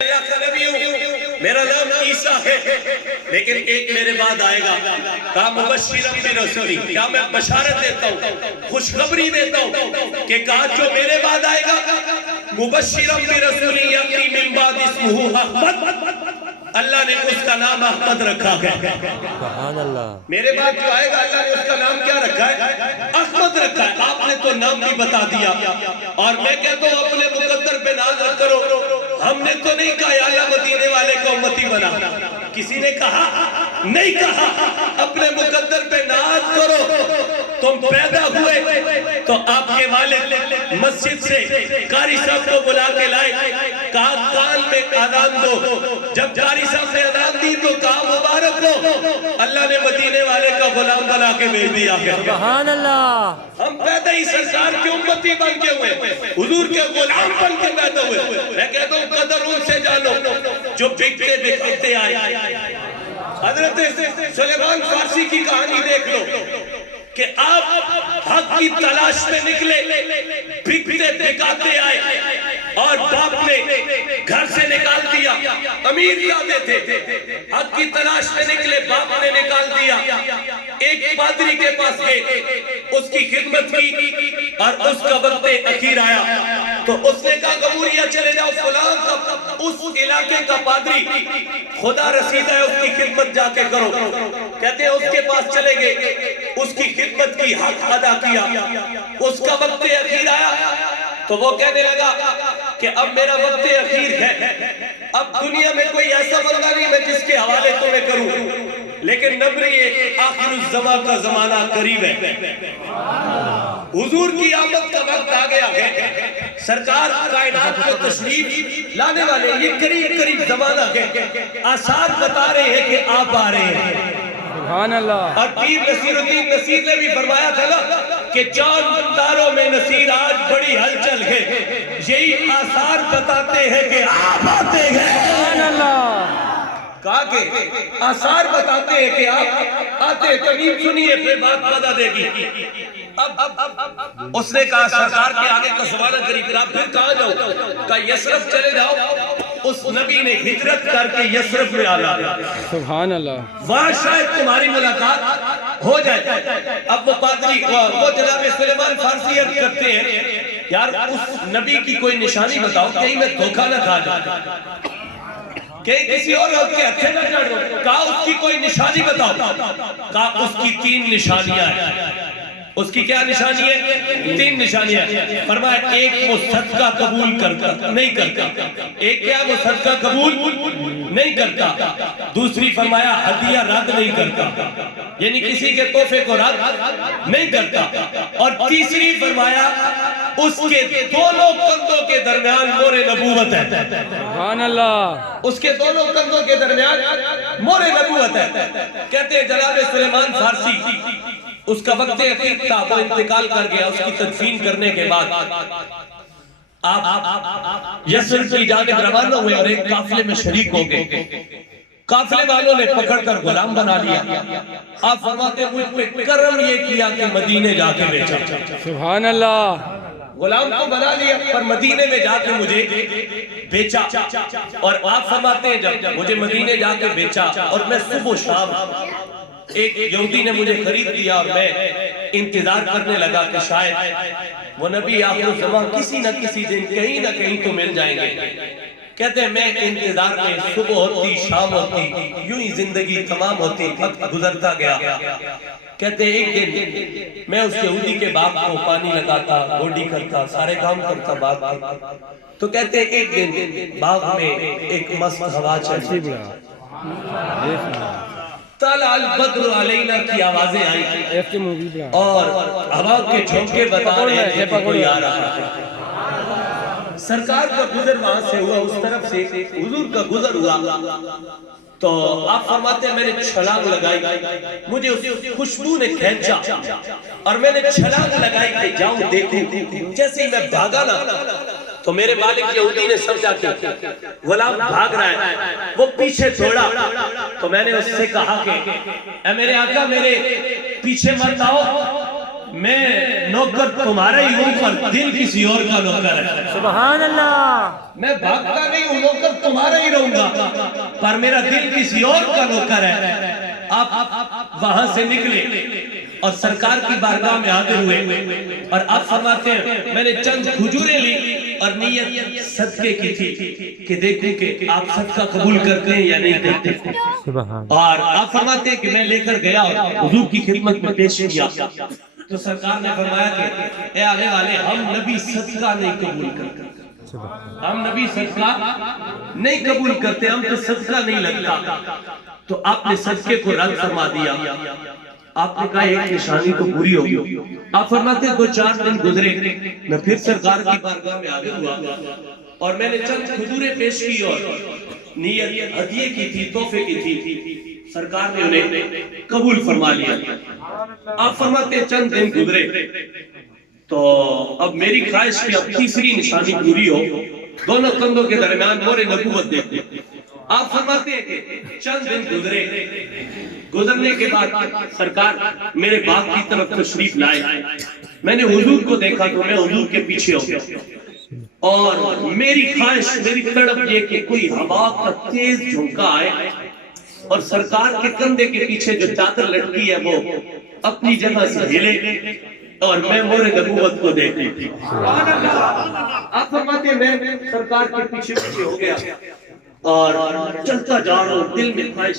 میرا نام عیسیٰ ہے لیکن ایک میرے بعد آئے گا کہا مبشرم برسولی، کیا میں بشارت دیتا ہوں، خوشخبری دیتا ہوں کہ کہا جو میرے بعد آئے گا مبشرم برسولی یأتی من بعد اسمہ احمد، اللہ نے اس کا نام احمد رکھا ہے۔ سبحان اللہ۔ میرے بعد جو آئے گا اللہ نے اس کا نام کیا رکھا ہے؟ احمد رکھا ہے۔ آپ نے تو نام بھی بتا دیا اور میں کہتا ہوں اپنے مقدر پہ ناز نہ کرو، ہم نے تو نہیں کہا یا اللہ مدینے والے کو امتی بنا، کسی نے کہا نہیں کہا، اپنے مقدر پہ ناز کرو۔ تم پیدا ہوئے تو آپ کے والد مسجد سے قاری صاحب کو بلا کے لائے، کہا کان میں اذان دو، جب قاری صاحب نے اذان دی تو کہا مبارک ہو، اللہ نے مدینے والے کا غلام بنا کے بھیج دیا ہے۔ سبحان اللہ۔ ہم پیدا ہی سرکار کے امتی بن کے ہوئے، حضور کے غلام بن کے پیدا ہوئے۔ میں کہتا ہوں قدر ان سے جانو جو بکتے بکتے آئے۔ حضرت سلیمان فارسی کی کہانی دیکھ لو کہ آپ حق کی تلاش میں نکلے، بکتے بکاتے آئے اور باپ نے گھر سے نکال دیا، امیر زادے تھے، حق کی تلاش میں نکلے، باپ نے نکال دیا، ایک پادری کے پاس گئے، اس کی خدمت کی اور اس کا وقت اخیر آیا تو اس نے کہا گموریا چلے جاؤ، فلان کا اس علاقے کا پادری خدا رسید ہے، اس کی خدمت جا کے کرو۔ کہتے ہیں اس کے پاس چلے گئے، اس کی خدمت کی، حق ادا کیا، اس کا وقت اخیر آیا تو وہ کہنے لگا کہ اب میرا وقت اخیر ہے، اب دنیا میں کوئی ایسا بندہ نہیں میں جس کے حوالے تمہیں کروں، لیکن نبی آخر الزمان کا زمانہ قریب ہے، حضور کی آمد کا وقت آ گیا ہے، سرکار کائنات کو تشریف لانے والے، یہ قریب قریب زمانہ ہے، آثار بتا رہے ہیں کہ آپ آ رہے ہیں۔ سبحان اللہ۔ اور پیر نصیر الدین نصیر نے بھی فرمایا تھا نا کہ چاند تاروں میں نصیر آج بڑی ہلچل ہے، یہی آثار بتاتے ہیں کہ آپ آتے ہیں۔ سبحان اللہ۔ کہا کہ آثار بتاتے ہیں کہ آپ آتے ہیں، تمیم سنیے پھر بات پتا دے گی۔ اب اس نے کہا سرکار کے آگے کا زمانہ قریب، کہا پھر کہاں جاؤ؟ کہا یسرف چلے جاؤ۔ اس نبی نے ہجرت کر کے یسرف میں آنا، سبحان اللہ۔ وہاں شاید تمہاری ملاقات ہو جائے۔ اب وہ پادری وہ جناب سلیمان فارسی عرض کرتے ہیں یار اس نبی کی کوئی نشانی بتاؤ، کہیں میں دھوکہ نہ کھا جاؤں، کہیں کسی اور کے ہتھے نہ چڑھو۔ کہا اس کی کوئی نشانی بتاؤ، کہا اس کی 3 نشانیاں ہیں۔ اس کی کیا نشانی ہے؟ 3 نشانیاں ہیں۔ فرمایا ایک وہ صدقہ قبول کرتا نہیں کرتا، ایک کیا وہ صدقہ قبول نہیں کرتا، دوسری فرمایا ہدیہ رد نہیں کرتا، یعنی کسی کے تحفے کو رد نہیں کرتا، اور تیسری فرمایا اس کے دونوں کندھوں کے درمیان مور نبوت ہے۔ سبحان اللہ۔ اس کے دونوں کندھوں کے درمیان مور نبوت ہے۔ کہتے ہیں جناب سلیمان فارسی اس کا وقت اخیر تھا، وہ انتقال کر گیا، اس کی تدفین کرنے کے بعد آپ یسرف کی جانب روانہ ہوئے اور ایک قافلے میں شریک ہو گئے، قافلے والوں نے پکڑ کر غلام بنا لیا۔ آپ فرماتے ہیں مجھ پہ کرم یہ کیا کہ مدینے جا کے بیچا، سبحان اللہ۔ غلام کو بنا لیا پر مدینے میں جا کے مجھے بیچا، اور آپ فرماتے ہیں جب مجھے مدینے جا کے بیچا اور میں صبح و شام ایک یہودی نے مجھے خرید دیا اور میں انتظار کرنے لگا کہ شاید وہ نبی آخر الزمان کسی نہ کسی دن کہیں نہ کہیں تو مل جائیں گے۔ کہتے ہیں میں انتظار میں صبح ہوتی شام ہوتی یوں ہی زندگی تمام ہوتی، وقت گزرتا گیا۔ کہتے ہیں ایک دن میں اس یہودی کے باغ کو پانی لگاتا، گوڈی کرتا، سارے کام کرتا باغ میں، تو کہتے ہیں ایک دن باغ میں ایک مست ہوا چلتی، طلع البدر علینا کی آوازیں آئیں اور ہوا کے جھونکے بتا رہے ہیں کہ کوئی آ رہا ہے۔ سرکار کا گزر وہاں سے ہوا، اس طرف سے حضور کا گزر ہوا تو آپ فرماتے ہیں میں نے چھلانگ لگائی، مجھے اس خوشبو نے کھینچا اور میں نے چھلانگ لگائی کہ جاؤں دیکھوں، جیسے ہی میں بھاگا نا تو میرے مالک یہودی نے سمجھا کہ غلام بھاگ رہا ہے، وہ پیچھے چھوڑا تو میں نے اس سے کہا کہ اے میرے آقا میرے پیچھے مت آؤ، میں نوکر تمہارا ہی ہوں پر دل کسی اور کا نوکر ہے. سبحان اللہ. میں بھاگتا نہیں ہوں، نوکر تمہارا ہی رہوں گا پر میرا دل کسی اور کا نوکر ہے. آپ وہاں سے نکلے اور سرکار کی بارگاہ میں حاضر ہوئے اور آپ فرماتے ہیں میں نے چند کھجوریں لی اور نیت صدقے کی تھی کہ دیکھوں کہ آپ صدقہ قبول کرتے ہیں یا نہیں کرتے. اور آپ فرماتے ہیں کہ میں لے کر گیا اور حضور کی خدمت میں پیش کیا تو سرکار نے فرمایا کہ اے آنے والے ہم نبی صدقہ نہیں قبول کرتے. ہم نبی صدقہ نہیں قبول کرتے، ہم تو صدقہ نہیں لگتا. تو آپ نے صدقے کو رد فرما دیا. آپ نے کہا ایک نشانی تو پوری ہوگی. آپ فرماتے ہیں 2-4 دن گزرے، میں پھر سرکار کی بارگاہ میں حاضر ہوا اور میں نے چند کھجوریں پیش کی اور نیت ہدیے کی تھی، تحفے کی تھی. سرکار نے انہیں قبول فرما لیا. آپ فرماتے ہیں چند دن گزرے تو اب میری خواہش کی اب تیسری نشانی پوری ہو. دونوں کندھوں کے درمیان مور نبوت دیکھتے. آپ فرماتے ہیں کہ چند دن گزرنے کے بعد سرکار میرے باغ کی طرف تشریف لائے. میں نے حضور کو دیکھا تو میں حضور کے پیچھے ہو گیا اور میری خواہش، میری تڑپ یہ کہ کوئی ہوا کا تیز جھونکا آئے اور سرکار کے کندھے کے پیچھے جو چادر لٹکی ہے وہ اپنی جگہ سے ہلے اور میں مور نبوت کو دیکھوں. آپ فرماتے ہیں میں سرکار کے پیچھے ہو گیا اور چلتا جا رہا ہوں. دل میں خواہش،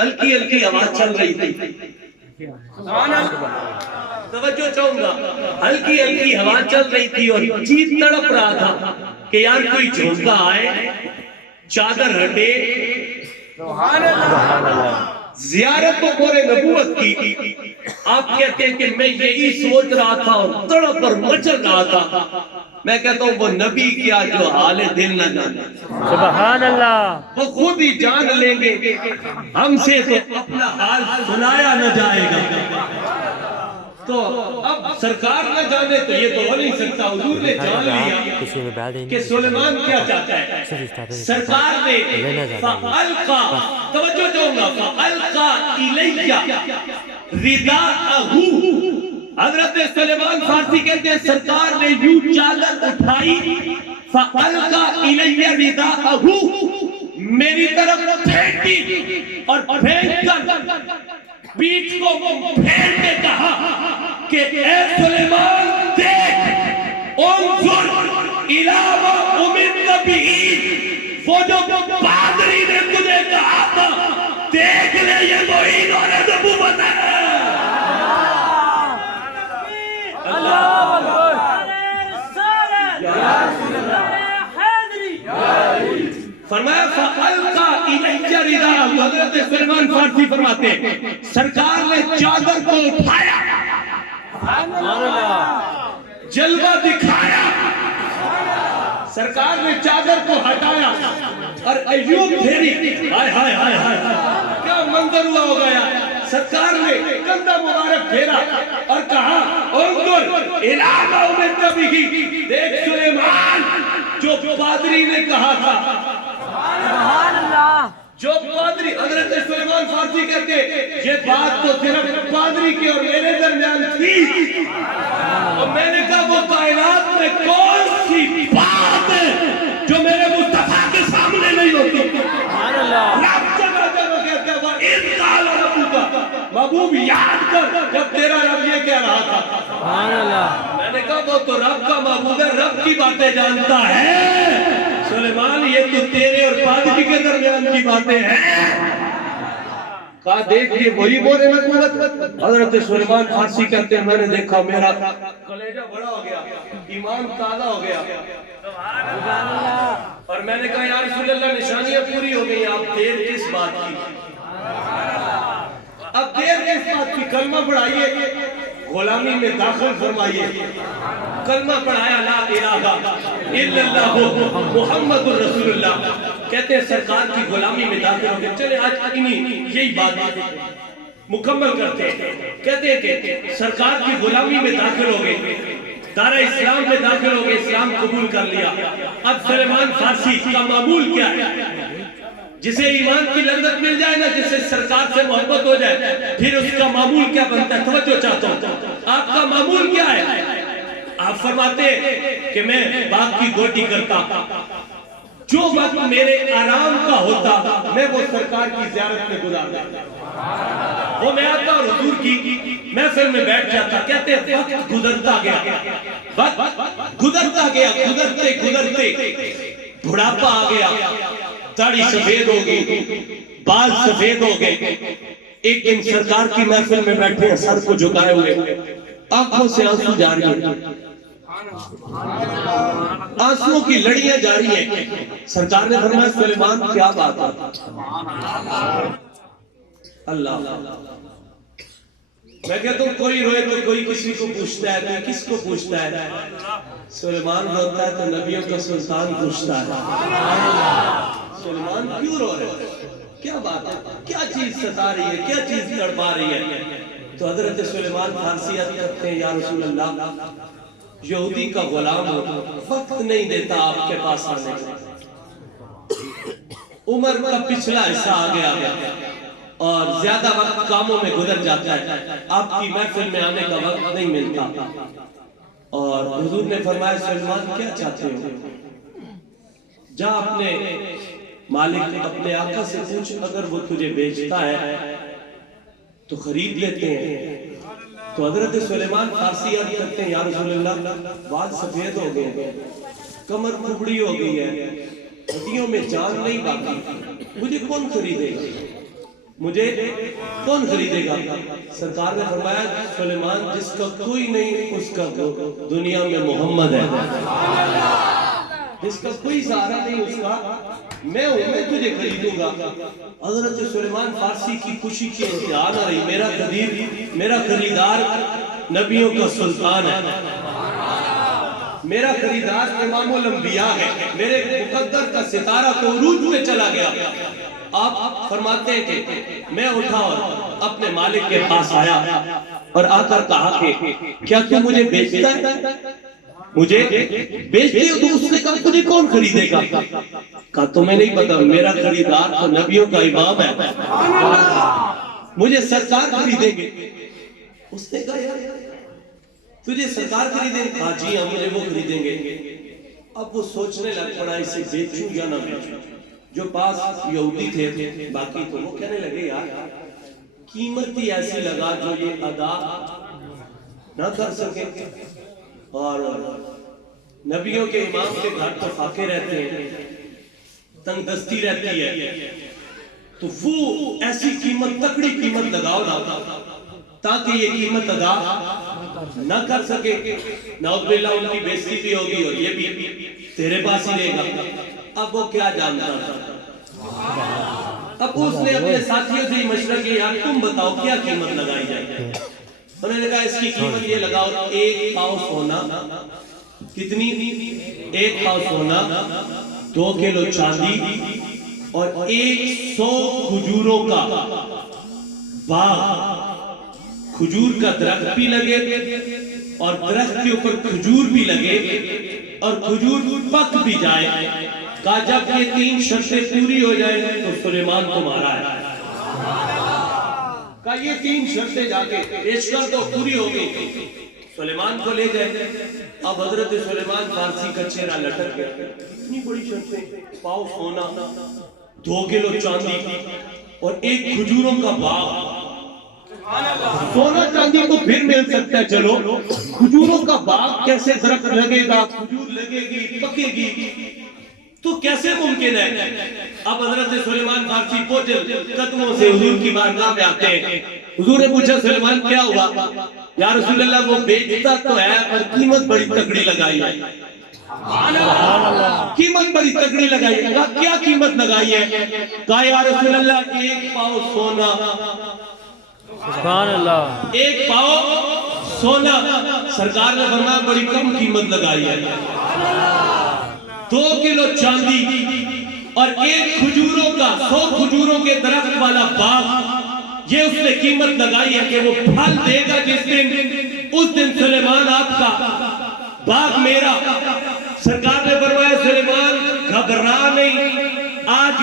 ہلکی ہلکی آواز چل رہی تھی. توجہ چاہوں گا، ہلکی ہلکی ہوا چل رہی تھی اور جی تڑپ رہا تھا کہ یار کوئی جھونکا آئے، چادر ہٹے، زیارت مور نبوت کی. آپ کہتے ہیں کہ میں یہی سوچ رہا تھا اور تڑپ اور مچل رہا تھا. میں کہتا ہوں وہ نبی کیا جو حال دل نہ جانے. سبحان اللہ. وہ خود ہی جان لیں گے، ہم سے تو اپنا حال سنایا نہ جائے گا. تو اب سرکار نہ جانے تو یہ تو ہو نہیں سکتا. حضور نے جان لیا کہ سلیمان کیا چاہتا ہے. سرکار نے فَأَلْقَى، توجہ چاہوں گا، فَأَلْقَى إِلَيَّ رِدَاءَهُ. حضرت سلیمان فارسی کہتے ہیں سرکار نے یوں چادر اٹھائی، فَأَلْقَى إِلَيَّ رِدَاءَهُ، میری طرف پھینکی اور پھینک کر پیٹھ کو پھیر کے کہا کہ اے سلیمان دیکھ، انظر الی ما امرت بہ، وہ جو پادری نے تجھے کہا تھا دیکھ لے یہ معین اور نبوت ہے. اللہ اکبر. فرمایا فَأَلْقَى إِلَيَّ رِدَاءَهُ. حضرت سلیمان فارسی فرماتے ہیں سرکار نے چادر کو اٹھایا، جلوہ دکھایا، سرکار نے چادر کو ہٹایا اور ایوب پھیری. ہائے ہائے ہائے ہائے کیا منظر ہوا ہو گیا. سرکار نے کندھا مبارک پھیرا اور کہا انظر الی ما امرت بہ، دیکھ سلیمان جو پادری نے کہا تھا. سبحان اللہ. جو پادری، حضرت سلیمان فارسی کہتے یہ بات تو صرف پادری کی اور میرے درمیان تھی اور میں نے کہا وہ کائنات میں کون سی بات ہے جو میرے مصطفیٰ کے سامنے نہیں ہوتی. سبحان اللہ. رب جگہ جگہ کہتا ہے وَإِذْ قَالَ رَبُّكَ، محبوب یاد کر جب تیرا رب یہ کہہ رہا تھا. سبحان اللہ. میں نے کہا وہ تو رب کا محبوب ہے، رب کی باتیں جانتا ہے. سلیمان یہ تو تیرے اور پادری کے درمیان کی باتیں ہیں. کہا دیکھئے وہی مور نبوت. حضرت سلیمان فارسی کہتے ہیں میں نے دیکھا میرا کلیجہ بڑا ہو گیا، ایمان تازہ ہو گیا. اور میں نے کہا یا رسول اللہ نشانیاں پوری ہو گئی، آپ دیر کس بات کی؟ اب دیر کس بات کی؟ کلمہ پڑھائیے، غلامی میں داخل فرمائیے. کلمہ پڑھایا لا الہ الا اللہ محمد رسول اللہ. کہتے ہیں سرکار کی غلامی میں داخل ہو گئے. چلے آج انہی یہی بات مکمل کرتے ہیں. کہتے ہیں کہ سرکار کی غلامی میں داخل ہو گئے، دارہ اسلام میں داخل ہو گئے، اسلام قبول کر لیا. اب سلیمان فارسی کا معمول کیا ہے؟ جسے ایمان کی لذت مل جائے نا، جسے سرکار سے محبت ہو جائے، پھر اس کا معمول کیا بنتا ہے؟ توجہ چاہتا ہوں، آپ کا معمول کیا ہے؟ آپ فرماتے ہیں کہ میں باغ کی گوٹی کرتا، جو وقت میرے آرام کا ہوتا میں وہ سرکار کی زیارت میں گزار دیتا، وہ میں آتا اور حضور کی محفل میں بیٹھ جاتا۔ کہتے ہیں وقت گزرتا گیا، وقت گزرتا گیا، گزرتے گزرتے بڑھاپا آ گیا، داڑھی سفید ہو گئی، بال سفید ہو گئے۔ ایک دن سرکار کی محفل میں بیٹھے ہیں، سر کو جھکائے ہوئے، آنکھوں سے آنسو جاری ہیں، آنسوؤں کی لڑیاں جاری ہیں۔ سرکار نے فرمایا سلیمان کیا بات ہے؟ اللہ، میں کہتا ہوں کوئی روئے تو کوئی کسی کو پوچھتا ہے، کوئی کس کو پوچھتا ہے؟ سلیمان روتا ہے تو نبیوں کا سلطان پوچھتا ہے سلیمان کیوں رو رہے ہیں؟ کیا بات ہے؟ کیا چیز ستا رہی ہے؟ کیا چیز تڑپا رہی ہے؟ تو حضرت سلیمان فارسی عرض کرتے ہیں یا رسول اللہ، یہودی کا غلام ہو، وقت نہیں دیتا آپ کے پاس آنے کا، عمر کا پچھلا حصہ آ گیا اور زیادہ وقت کاموں میں گزر جاتا ہے، آپ کی محفل میں آنے کا وقت نہیں ملتا۔ اور حضور نے فرمایا سلیمان کیا چاہتے ہو؟ جا اپنے مالک اپنے آقا سے پوچھ، اگر وہ تجھے بیچتا ہے تو خرید لیتے ہیں۔ تو حضرت سلیمان فارسی عرض کرتے ہیں یا رسول اللہ، بال سفید ہو گئے، کمر کھبڑی ہو گئی ہے، ہڈیوں میں جان نہیں باقی، مجھے کون خریدے گا؟ مجھے کون خریدے گا؟ سرکار نے فرمایا سلیمان جس کا کوئی نہیں اس کا دنیا میں محمد ہے، جس کا کوئی سہارا نہیں اس کا میں ہوں، میں تجھے خریدوں گا۔ حضرت سلیمان فارسی کی خوشی کی انتہا نہ رہی، میرا خریدار نبیوں کا سلطان ہے، میرا خریدار امام الانبیاء ہے، میرے مقدر کا ستارہ تو عروج میں چلا گیا۔ آپ فرماتے ہیں کہ میں اٹھا اور اپنے مالک کے پاس آیا اور آ کر کہا کہ کیا تو مجھے بیچتا ہے؟ مجھے بیچتے ہو؟ تو اس نے کہا تجھے کون خریدے گا؟ کہا تمہیں نہیں پتا، میرا خریدار تو نبیوں کا امام ہے، مجھے سرکار خریدیں گے۔ اس نے کہا یار تجھے سرکار خریدیں گے؟ ہاں جی ہاں مجھے وہ خریدیں گے۔ اب وہ سوچنے لگ پڑا اسے بیچوں یا نہ بیچوں۔ جو پاس یہودی تھے باقی تو وہ کہنے لگے یار قیمت ہی ایسی لگا جو یہ ادا نہ کر سکے، اور نبیوں کے امام کے گھر تو فاقے رہتے ہیں، تنگ دستی رہتی ہے، تو وہ ایسی قیمت تکڑی قیمت لگاؤ نا تاکہ یہ قیمت ادا نہ کر سکے، نعوذ باللہ ان کی بےزتی بھی ہوگی اور یہ بھی تیرے پاس ہی رہے گا۔ اب وہ کیا جانتا تھا؟ اب اس نے اپنے ساتھیوں سے مشورہ کیا یار تم بتاؤ کیا قیمت لگائی جائے؟ انہوں نے کہا اس کی قیمت یہ لگاؤ 1 پاؤ سونا، کتنی؟ 1 پاؤ سونا، 2 کلو چاندی اور 100 کھجوروں کا باغ، کھجور کا درخت بھی لگے اور درخت کے اوپر کھجور بھی لگے اور کھجور پک بھی جائے۔ کہا جب یہ 3 شرطیں پوری ہو جائیں تو سلیمان تمہارا ہے۔ کہا یہ 3 شرطیں جا کے پیش کر تو پوری ہو گئی، سلیمان کو لے جائے۔ اب حضرت سلیمان فارسی کا چہرہ لٹک گیا، اتنی بڑی شرطیں، پاؤ سونا، 2 کلو چاندی اور 1 کھجوروں کا باغ۔ سونا چاندی تو پھر مل سکتا ہے چلو، کھجوروں کا باغ کیسے درخت لگے گا، کھجور لگے گی پکے گی تو کیسے ممکن ہے؟ اب حضرت سلیمان فارسی پہنچے قدموں سے حضور کی بارگاہ میں آتے ہیں۔ حضور نے پوچھا سلیمان کیا ہوا؟ یا رسول اللہ وہ بیچتا تو ہے پر قیمت بڑی تکڑی لگائی ہے، قیمت بڑی تکڑی لگائی ہے۔ کہا کیا قیمت لگائی ہے؟ کہا یا رسول اللہ 1 پاؤ سونا، سبحان اللہ، 1 پاؤ سونا۔ سرکار نے فرمایا بڑی کم قیمت لگائی ہے۔ 2 کلو چاندی اور 1 کھجوروں کا 100 کھجوروں کے درخت والا باغ، یہ اس نے قیمت لگائی ہے کہ وہ پھل دے گا جس دن، اس دن سلیمان آپ کا، باغ میرا۔ سرکار نے فرمایا سلیمان گھبرا نہیں، آج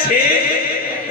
6